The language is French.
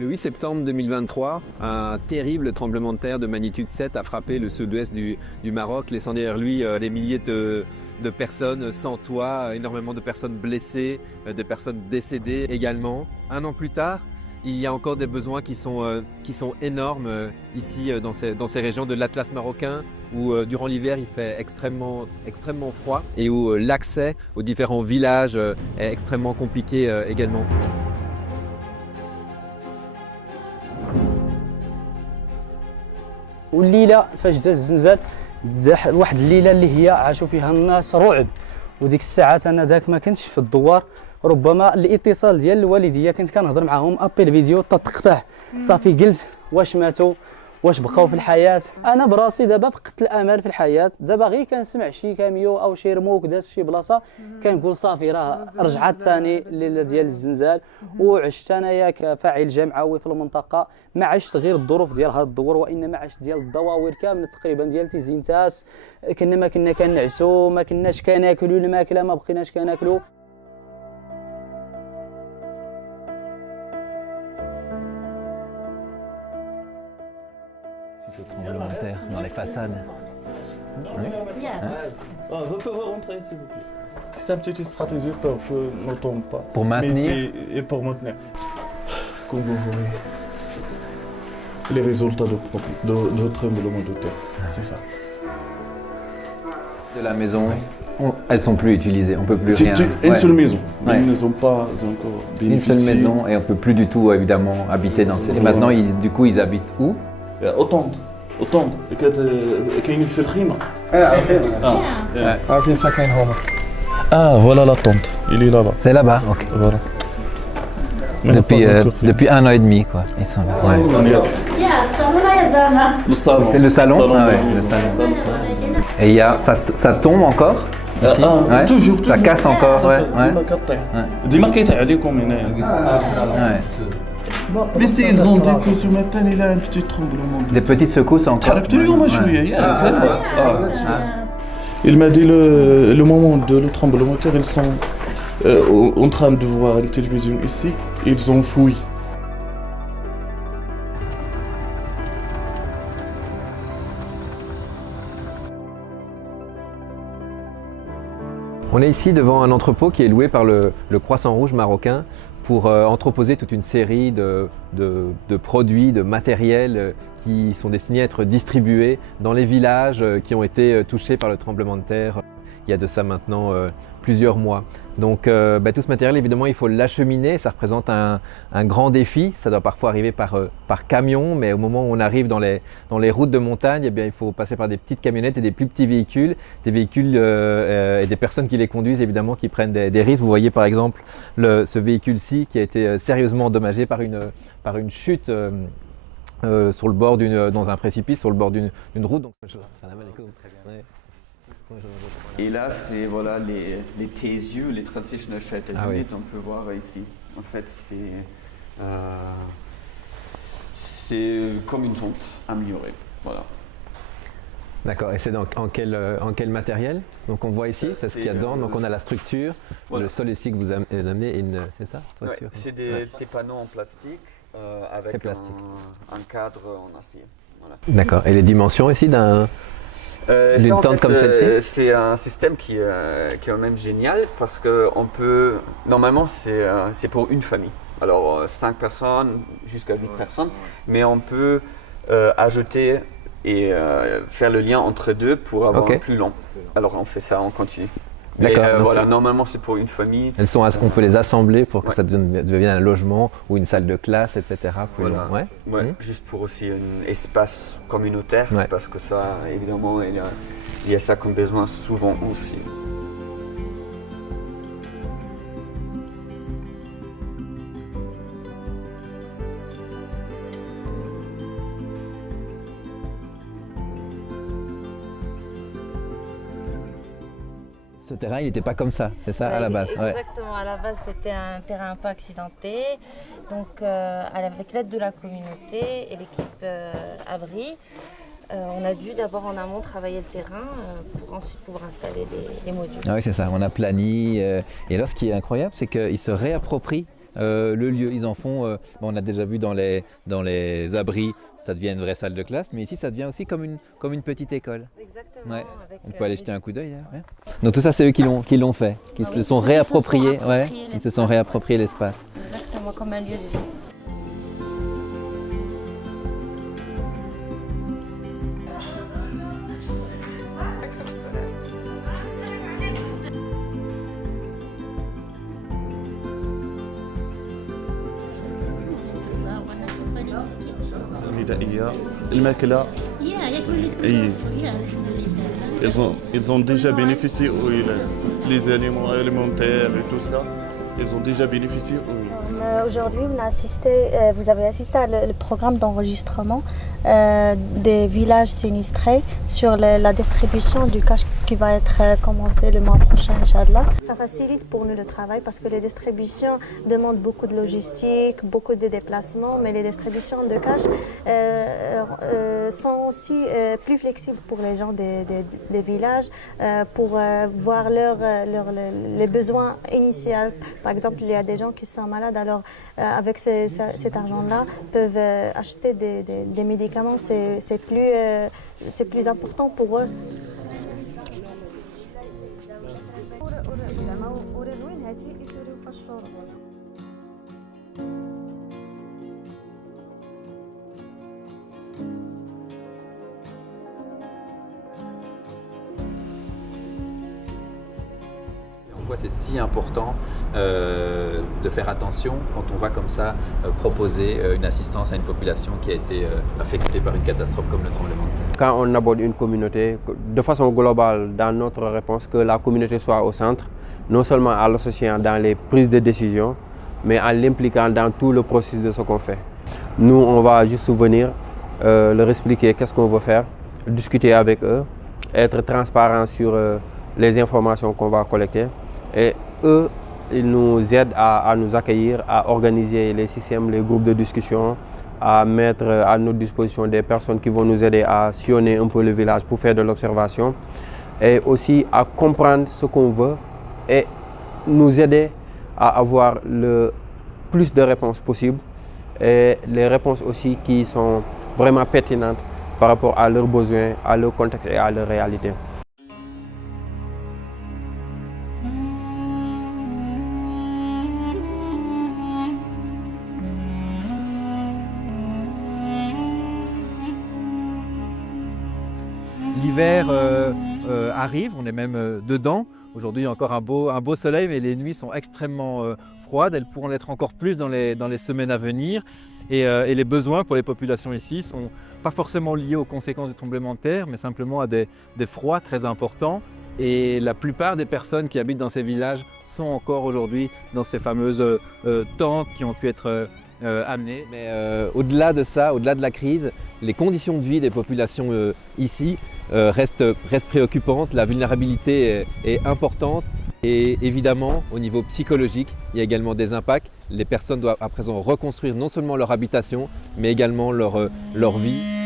Le 8 septembre 2023, un terrible tremblement de terre de magnitude 7 a frappé le sud-ouest du Maroc, laissant derrière lui des milliers de personnes sans toit, énormément de personnes blessées, des personnes décédées également. Un an plus tard, il y a encore des besoins qui sont énormes ici dans ces régions de l'Atlas marocain où durant l'hiver il fait extrêmement froid et où l'accès aux différents villages est extrêmement compliqué également. والليله فاش داز الزلزال واحد الليله اللي هي عاشوا فيها الناس رعب وديك الساعات انا ذاك ما كنتش في الدوار ربما الاتصال ديال الوالديه كنت كنهضر معاهم ابيل فيديو تقطع صافي قلت واش ماتوا واش بقاو في الحياه انا براسي دابا فقدت الامل في الحياه دابا غير كنسمع شي كاميو او شي رموك داز في شي بلاصه كنقول صافي راه رجعت ثاني الليله ديال الزلزال وعشت انايا كفاعل جمعوي في المنطقه ما عشت غير الظروف ديال هذا الدور وانما عشت ديال الدواوير كامله تقريبا ديال تيزينتاس ما كنا كنعسوا ما كناش كناكلوا الماكله ما بقيناش كناكلوا. Suite au tremblement de terre dans les façades. Vous pouvez rentrer s'il vous plaît. C'est une petite stratégie pour que ne tombe pas. Pour maintenir. Et pour maintenir. Comme vous voyez, les résultats de tremblement de terre, c'est ça. De la maison, elles sont plus utilisées, on peut plus rien. C'est une seule maison, mais ils ne sont pas encore bénéficiés. Une seule maison et on peut plus du tout évidemment habiter dans ces. Et maintenant, du coup, ils habitent où? Au tente. كاين في الخيمة. عارفين ساكنين هما. Voilà la tente, il est là-bas. C'est là-bas, ok. Voilà. Depuis 1 an et demi, quoi. Ils sont là. Ouais. Le salon. C'est le salon? Ah ouais, le salon. Et il y a, ça tombe encore ici? Ouais. Toujours. Ça casse encore, ouais. ديما كيطيح عليكم هنايا. Ouais. Mais si ils ont dit que ce matin il y a un petit tremblement. Des petites secousses encore. تحركت اليوم شوية ياك. Il m'a dit le moment de le tremblement de terre, ils sont en train de voir la télévision ici, ils ont fouillé. On est ici devant un entrepôt qui est loué par le Croissant-Rouge marocain pour entreposer toute une série de produits, de matériel qui sont destinés à être distribués dans les villages qui ont été touchés par le tremblement de terre il y a de ça maintenant plusieurs mois. Donc tout ce matériel, évidemment, il faut l'acheminer, ça représente un grand défi. Ça doit parfois arriver par camion, mais au moment où on arrive dans les routes de montagne, eh bien, il faut passer par des petites camionnettes et des plus petits véhicules, et des personnes qui les conduisent, évidemment, qui prennent des risques. Vous voyez par exemple ce véhicule-ci qui a été sérieusement endommagé par une chute sur le bord dans un précipice, sur le bord d'une route. Donc, Et là, c'est voilà, les TSU, les Transitional Shelter Units, on peut voir ici. En fait, c'est comme une tente améliorée. Voilà. D'accord, et c'est en quel matériel? Donc on voit ici, c'est ce qu'il y a dedans, donc on a la structure, voilà. Le sol ici que vous amenez, c'est ça, toiture? Ouais, c'est des panneaux en plastique avec un cadre en acier. Voilà. D'accord, et les dimensions ici d'une tente comme celle-ci? C'est un système qui est quand même génial parce que normalement c'est pour une famille. Alors 5 personnes jusqu'à 8 personnes, mais on peut ajouter et faire le lien entre deux pour avoir un plus long. Alors on fait ça en continu. D'accord. Voilà, normalement c'est pour une famille. On peut les assembler pour que ça devienne un logement ou une salle de classe, etc. Voilà. Juste pour aussi un espace communautaire, parce que ça, évidemment, il y a ça comme besoin souvent aussi. Ce terrain, il n'était pas comme ça, c'est ça à la base? Exactement, à la base c'était un terrain un peu accidenté. Donc avec l'aide de la communauté et l'équipe Abri, on a dû d'abord en amont travailler le terrain pour ensuite pouvoir installer les modules. Ah oui, c'est ça, on a plani. Et alors ce qui est incroyable, c'est qu'ils se réapproprient le lieu. Ils en font, on a déjà vu dans les abris, ça devient une vraie salle de classe, mais ici ça devient aussi comme une petite école. Exactement. Ouais. Avec, On peut aller jeter un coup d'œil. Ouais. Donc tout ça, c'est eux qui l'ont fait, qui se le sont réappropriés. Ils se sont réappropriés l'espace. Exactement, comme un lieu de vie. الغذائية الماكلة ils ont déjà bénéficié les aliments alimentaires et tout ça ils ont déjà bénéficié Aujourd'hui, vous avez assisté à le programme d'enregistrement des villages sinistrés sur la distribution du cash qui va être commencé le mois prochain, Inch'Allah. Ça facilite pour nous le travail parce que les distributions demandent beaucoup de logistique, beaucoup de déplacements, mais les distributions de cash sont aussi plus flexibles pour les gens des villages pour voir les besoins initiaux. Par exemple, il y a des gens qui sont malades, alors avec cet argent-là, peuvent acheter des médicaments, c'est plus important pour eux. Pourquoi c'est si important de faire attention quand on va comme ça proposer une assistance à une population qui a été affectée par une catastrophe comme le tremblement de terre. Quand on aborde une communauté, de façon globale, dans notre réponse, que la communauté soit au centre, non seulement en l'associant dans les prises de décision, mais en l'impliquant dans tout le processus de ce qu'on fait. Nous, on va juste venir, leur expliquer qu'est-ce qu'on veut faire, discuter avec eux, être transparent sur les informations qu'on va collecter. Et eux, ils nous aident à nous accueillir, à organiser les systèmes, les groupes de discussion, à mettre à notre disposition des personnes qui vont nous aider à sillonner un peu le village pour faire de l'observation et aussi à comprendre ce qu'on veut et nous aider à avoir le plus de réponses possibles et les réponses aussi qui sont vraiment pertinentes par rapport à leurs besoins, à leur contexte et à leur réalité. L'hiver arrive, on est même dedans. Aujourd'hui, il y a encore un beau soleil, mais les nuits sont extrêmement froides. Elles pourront l'être encore plus dans les semaines à venir. Et les besoins pour les populations ici ne sont pas forcément liés aux conséquences du tremblement de terre, mais simplement à des froids très importants. Et la plupart des personnes qui habitent dans ces villages sont encore aujourd'hui dans ces fameuses tentes qui ont pu être amenées. Mais au-delà de ça, au-delà de la crise, les conditions de vie des populations ici restent préoccupantes. La vulnérabilité est importante. Et évidemment, au niveau psychologique, il y a également des impacts. Les personnes doivent à présent reconstruire non seulement leur habitation, mais également leur vie.